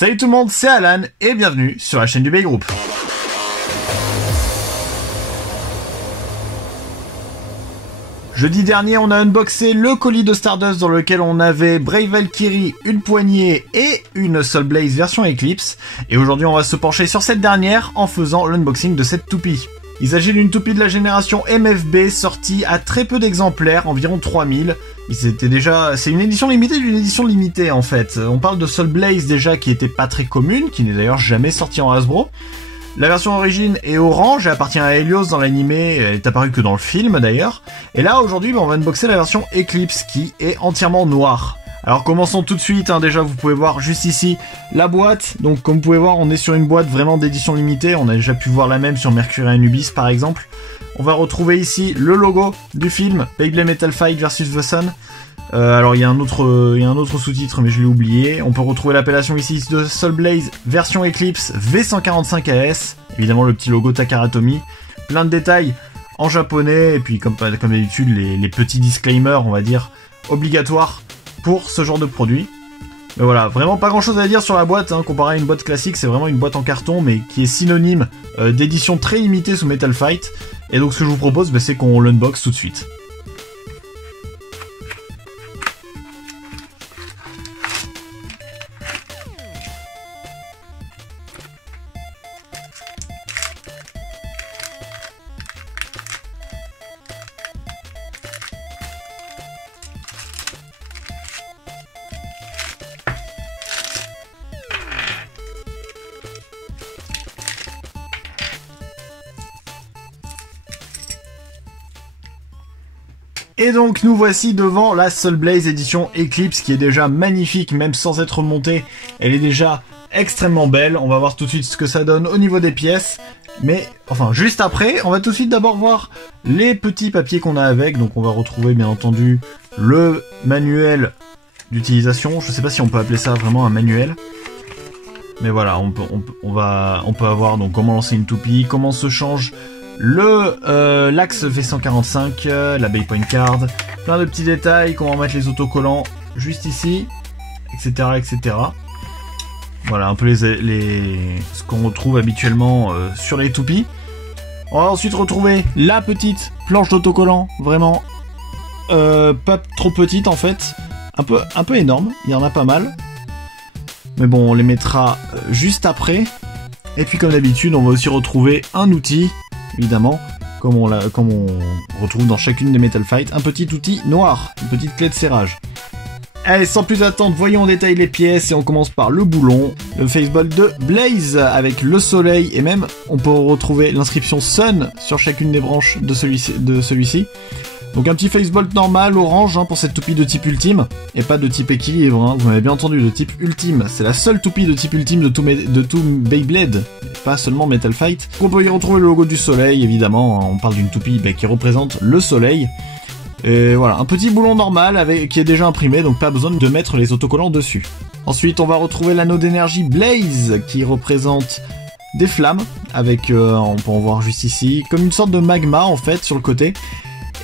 Salut tout le monde, c'est Alan et bienvenue sur la chaîne du Bay Group. Jeudi dernier, on a unboxé le colis de Stardust dans lequel on avait Brave Valkyrie, une poignée et une Soul Blaze version Eclipse. Et aujourd'hui, on va se pencher sur cette dernière en faisant l'unboxing de cette toupie. Il s'agit d'une toupie de la génération MFB sortie à très peu d'exemplaires, environ 3000. C'est une édition limitée d'une édition limitée en fait. On parle de Soul Blaze déjà qui était pas très commune, qui n'est d'ailleurs jamais sortie en Hasbro. La version origine est orange et appartient à Helios dans l'animé, elle est apparue que dans le film d'ailleurs. Et là aujourd'hui on va unboxer la version Eclipse qui est entièrement noire. Alors commençons tout de suite, déjà vous pouvez voir juste ici la boîte. Donc comme vous pouvez voir on est sur une boîte vraiment d'édition limitée, on a déjà pu voir la même sur Mercury Anubis par exemple. On va retrouver ici le logo du film, Beyblade Metal Fight vs The Sun. Alors il y a un autre sous-titre mais je l'ai oublié. On peut retrouver l'appellation ici de Soul Blaze version Eclipse V145 AS. Évidemment le petit logo Takara Tomy. Plein de détails en japonais et puis comme d'habitude les petits disclaimers on va dire obligatoires pour ce genre de produit. Mais voilà, vraiment pas grand chose à dire sur la boîte, comparé à une boîte classique, c'est vraiment une boîte en carton mais qui est synonyme d'édition très limitée sous Metal Fight. Et donc ce que je vous propose, c'est qu'on l'unbox tout de suite. Et donc nous voici devant la Soul Blaze édition Eclipse qui est déjà magnifique, même sans être montée, elle est déjà extrêmement belle. On va voir tout de suite ce que ça donne au niveau des pièces, mais enfin juste après, on va tout de suite d'abord voir les petits papiers qu'on a avec. Donc on va retrouver bien entendu le manuel d'utilisation, je sais pas si on peut appeler ça vraiment un manuel. Mais voilà, on peut avoir donc comment lancer une toupie, comment se change l'axe V145, la Bay Point Card, plein de petits détails, comment mettre les autocollants juste ici, etc. etc. Voilà un peu ce qu'on retrouve habituellement sur les toupies. On va ensuite retrouver la petite planche d'autocollants, vraiment pas trop petite en fait, un peu énorme, il y en a pas mal. Mais bon, on les mettra juste après. Et puis comme d'habitude, on va aussi retrouver un outil, évidemment, comme on retrouve dans chacune des Metal Fight, un petit outil noir, une petite clé de serrage. Allez, sans plus attendre, voyons en détail les pièces et on commence par le boulon, le facebolt de Blaze avec le soleil et même on peut retrouver l'inscription Sun sur chacune des branches de celui-ci. Donc un petit facebolt normal, orange, pour cette toupie de type ultime, et pas de type équilibre, vous m'avez bien entendu, de type ultime. C'est la seule toupie de type ultime de tout Beyblade, pas seulement Metal Fight. On peut y retrouver le logo du soleil, évidemment, on parle d'une toupie qui représente le soleil. Et voilà, un petit boulon normal qui est déjà imprimé, donc pas besoin de mettre les autocollants dessus. Ensuite, on va retrouver l'anneau d'énergie Blaze, qui représente des flammes, avec, on peut en voir juste ici, comme une sorte de magma en fait, sur le côté.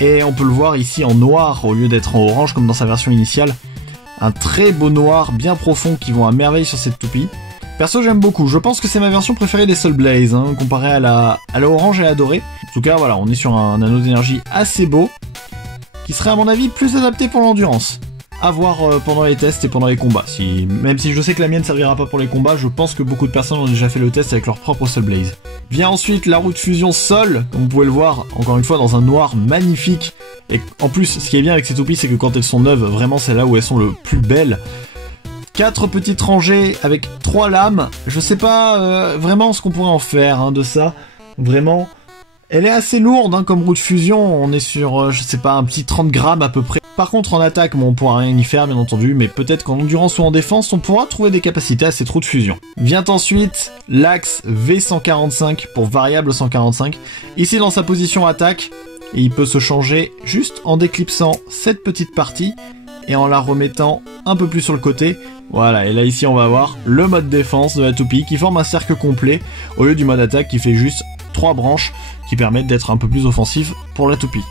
Et on peut le voir ici en noir au lieu d'être en orange comme dans sa version initiale. Un très beau noir bien profond qui vont à merveille sur cette toupie. Perso j'aime beaucoup, je pense que c'est ma version préférée des Soul Blaze, comparée à la orange et à la dorée. En tout cas voilà, on est sur un anneau d'énergie assez beau, qui serait à mon avis plus adapté pour l'endurance. À voir pendant les tests et pendant les combats. Même si je sais que la mienne servira pas pour les combats, je pense que beaucoup de personnes ont déjà fait le test avec leur propre Soul Blaze. Vient ensuite la roue de fusion Sol, comme vous pouvez le voir, encore une fois dans un noir magnifique. Et en plus, ce qui est bien avec ces toupies, c'est que quand elles sont neuves, vraiment c'est là où elles sont le plus belles. 4 petites rangées avec 3 lames. Je sais pas vraiment ce qu'on pourrait en faire de ça. Vraiment, elle est assez lourde comme roue de fusion. On est sur, je sais pas, un petit 30 grammes à peu près. Par contre en attaque, on pourra rien y faire bien entendu, mais peut-être qu'en endurance ou en défense, on pourra trouver des capacités à cette roue de fusion. Vient ensuite l'axe V145 pour variable 145. Ici dans sa position attaque, et il peut se changer juste en déclipsant cette petite partie et en la remettant un peu plus sur le côté. Voilà, et là ici on va avoir le mode défense de la toupie qui forme un cercle complet au lieu du mode attaque qui fait juste 3 branches qui permettent d'être un peu plus offensif pour la toupie.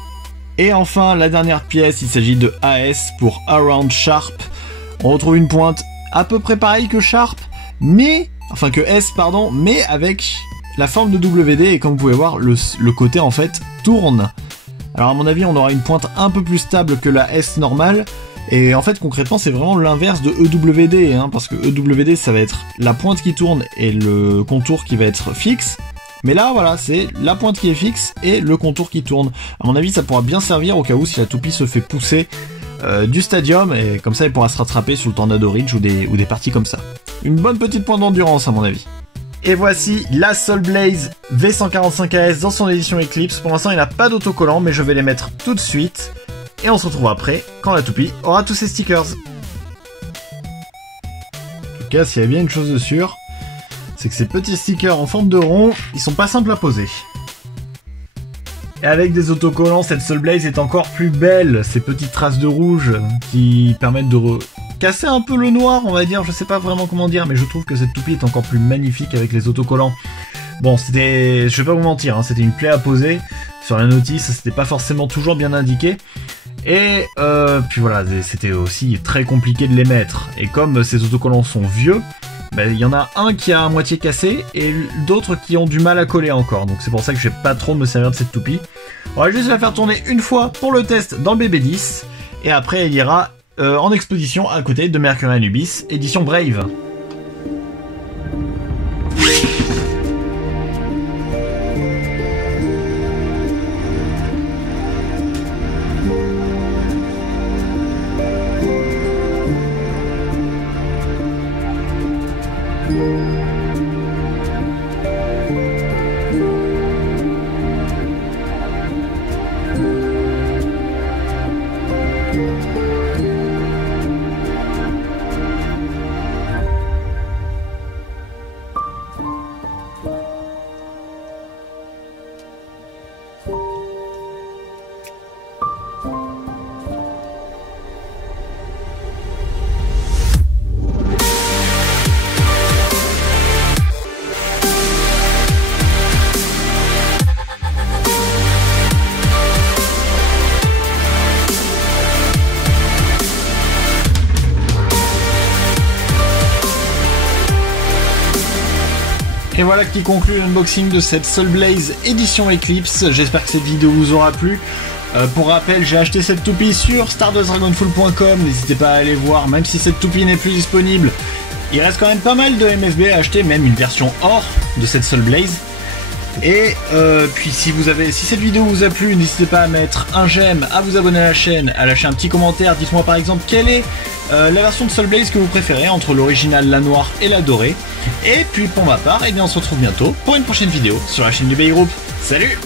Et enfin, la dernière pièce, il s'agit de AS pour Around Sharp. On retrouve une pointe à peu près pareille que Sharp, mais, enfin que S pardon, mais avec la forme de WD, et comme vous pouvez voir, le côté en fait tourne. Alors à mon avis on aura une pointe un peu plus stable que la S normale, et en fait concrètement c'est vraiment l'inverse de EWD, hein, parce que EWD ça va être la pointe qui tourne et le contour qui va être fixe. Mais là, voilà, c'est la pointe qui est fixe et le contour qui tourne. À mon avis, ça pourra bien servir au cas où si la toupie se fait pousser du stadium, et comme ça, il pourra se rattraper sur le Tornado Ridge ou des parties comme ça. Une bonne petite pointe d'endurance, à mon avis. Et voici la Soul Blaze V145AS dans son édition Eclipse. Pour l'instant, il n'a pas d'autocollant, mais je vais les mettre tout de suite. Et on se retrouve après, quand la toupie aura tous ses stickers. En tout cas, s'il y a bien une chose de sûre, c'est que ces petits stickers en forme de rond, ils sont pas simples à poser. Et avec des autocollants, cette Soul Blaze est encore plus belle. Ces petites traces de rouge qui permettent de casser un peu le noir, on va dire. Je sais pas vraiment comment dire, mais je trouve que cette toupie est encore plus magnifique avec les autocollants. Bon, c'était, je vais pas vous mentir, hein, c'était une plaie à poser. Sur la notice, c'était pas forcément toujours bien indiqué. Et puis voilà, c'était aussi très compliqué de les mettre. Et comme ces autocollants sont vieux, il y en a un qui a à moitié cassé et d'autres qui ont du mal à coller encore. Donc c'est pour ça que je vais pas trop me servir de cette toupie. On va juste la faire tourner une fois pour le test dans le BB10. Et après elle ira en exposition à côté de Mercury Anubis, édition Brave. Et voilà qui conclut l'unboxing de cette Soul Blaze édition Eclipse. J'espère que cette vidéo vous aura plu. Pour rappel, j'ai acheté cette toupie sur stardustdragonful.com. N'hésitez pas à aller voir, même si cette toupie n'est plus disponible. Il reste quand même pas mal de MFB à acheter, même une version or de cette Soul Blaze. Et puis si cette vidéo vous a plu, n'hésitez pas à mettre un j'aime, à vous abonner à la chaîne, à lâcher un petit commentaire. Dites-moi par exemple quelle est la version de Soul Blaze que vous préférez entre l'original, la noire et la dorée. Et puis pour ma part, eh bien on se retrouve bientôt pour une prochaine vidéo sur la chaîne du Bay Group. Salut!